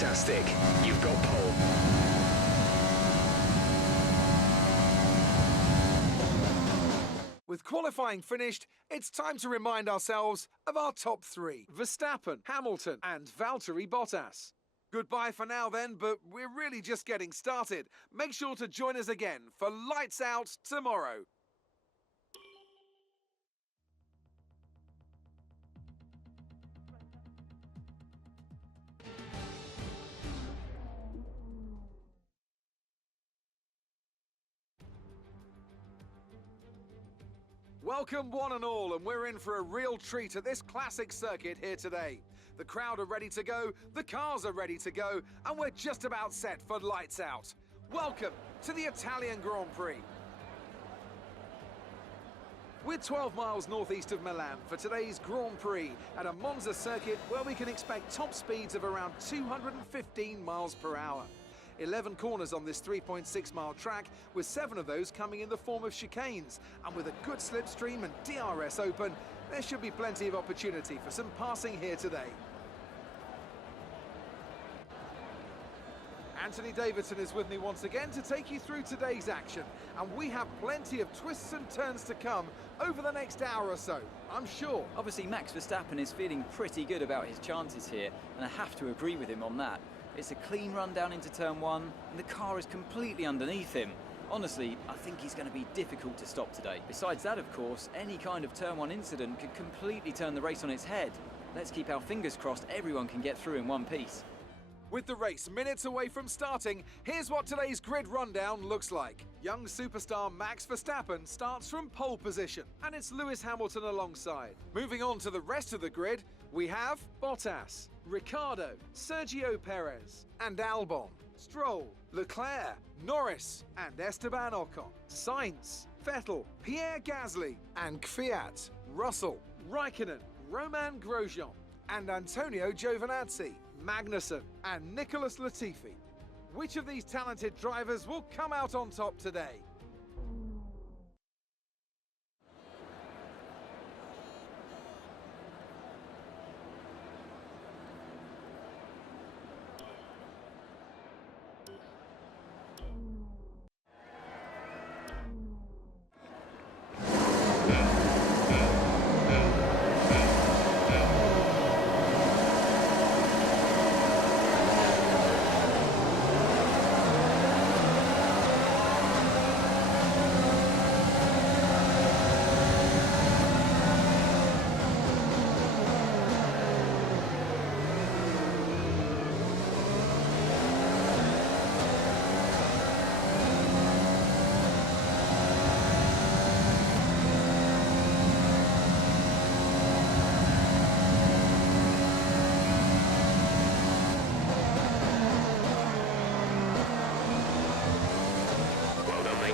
Fantastic. You've got pole. With qualifying finished, it's time to remind ourselves of our top three: Verstappen, Hamilton and Valtteri Bottas. Goodbye for now then, but we're really just getting started. Make sure to join us again for Lights Out tomorrow. Welcome one and all, and we're in for a real treat at this classic circuit here today. The crowd are ready to go, the cars are ready to go, and we're just about set for Lights Out. Welcome to the Italian Grand Prix. We're 12 miles northeast of Milan for today's Grand Prix at a Monza circuit where we can expect top speeds of around 215 miles per hour. 11 corners on this 3.6-mile track, with 7 of those coming in the form of chicanes. And with a good slipstream and DRS open, there should be plenty of opportunity for some passing here today. Anthony Davidson is with me once again to take you through today's action. And we have plenty of twists and turns to come over the next hour or so, I'm sure. Obviously, Max Verstappen is feeling pretty good about his chances here, and I have to agree with him on that. It's a clean run down into turn one, and the car is completely underneath him. Honestly, I think he's going to be difficult to stop today. Besides that, of course, any kind of turn one incident could completely turn the race on its head. Let's keep our fingers crossed everyone can get through in one piece. With the race minutes away from starting, here's what today's grid rundown looks like. Young superstar Max Verstappen starts from pole position, and it's Lewis Hamilton alongside. Moving on to the rest of the grid, we have Bottas, Ricciardo, Sergio Perez, and Albon, Stroll, Leclerc, Norris, and Esteban Ocon, Sainz, Vettel, Pierre Gasly, and Kvyat, Russell, Raikkonen, Romain Grosjean, and Antonio Giovinazzi, Magnussen, and Nicholas Latifi. Which of these talented drivers will come out on top today?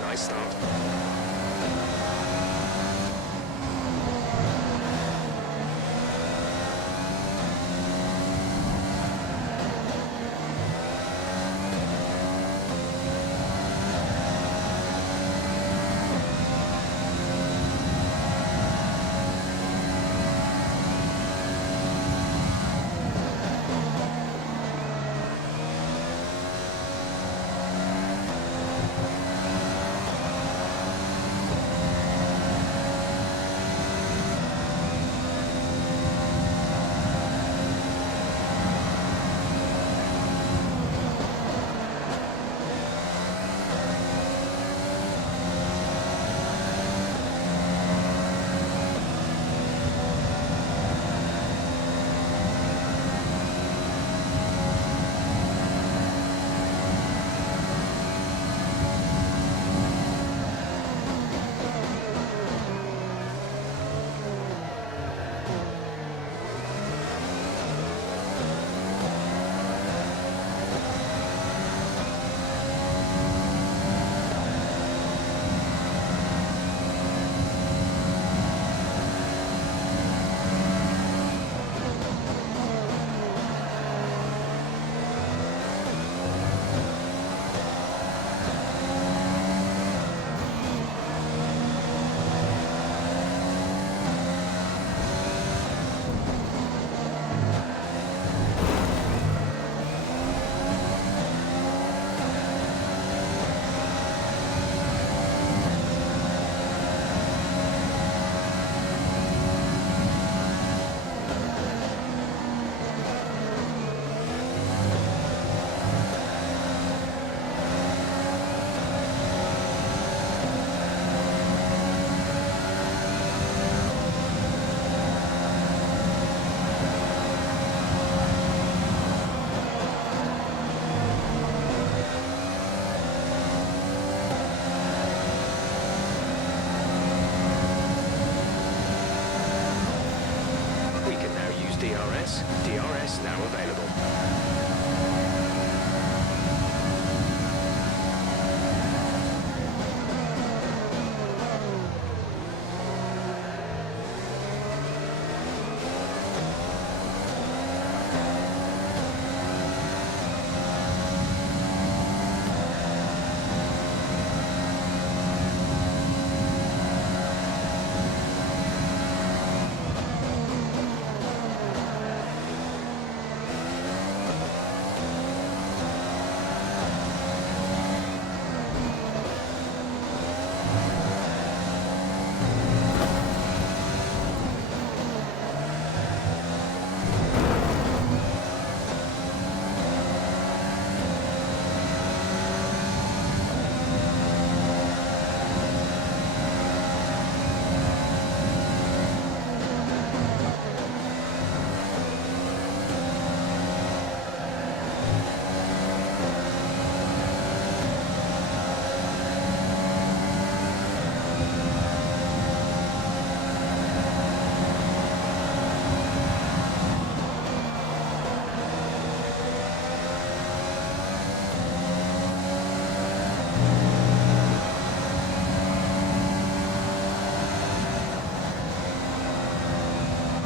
Nice start. Yes, DRS now available.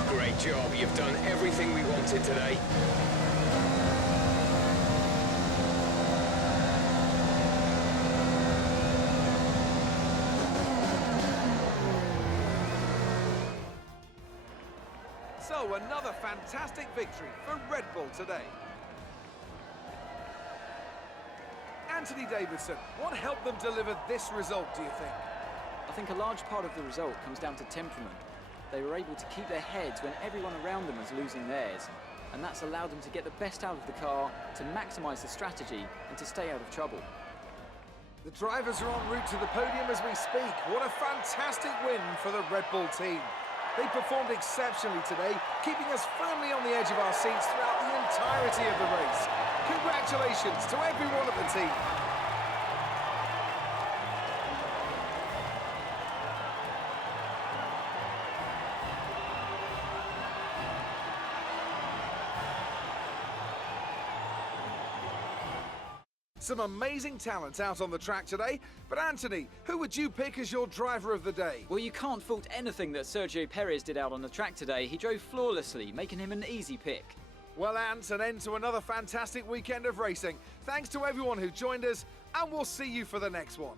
Great job, you've done everything we wanted today. So, another fantastic victory for Red Bull today. Anthony Davidson, what helped them deliver this result, do you think? I think a large part of the result comes down to temperament. They were able to keep their heads when everyone around them was losing theirs, and that's allowed them to get the best out of the car, to maximise the strategy, and to stay out of trouble. The drivers are en route to the podium as we speak. What a fantastic win for the Red Bull team. They performed exceptionally today, keeping us firmly on the edge of our seats throughout the entirety of the race. Congratulations to everyone at the team. Some amazing talent out on the track today, but Anthony, who would you pick as your driver of the day? Well, you can't fault anything that Sergio Perez did out on the track today. He drove flawlessly, making him an easy pick. Well, Ant, an end to another fantastic weekend of racing. Thanks to everyone who joined us, and we'll see you for the next one.